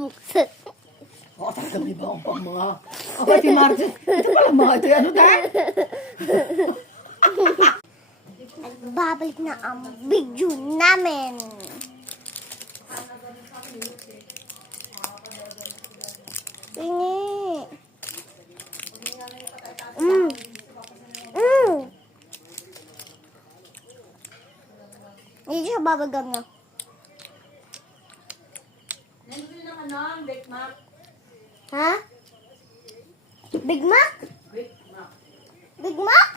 buksan. O, tagami ba ang pang mga... Ako, si Marcin. Ito pala mga ito. Ano tayo? Nagbabalik na ang video namin. Ini. Hindi siya babagam na. Nandun naman ng Big Mac. Ha? Big Mac? Big Mac. Big Mac?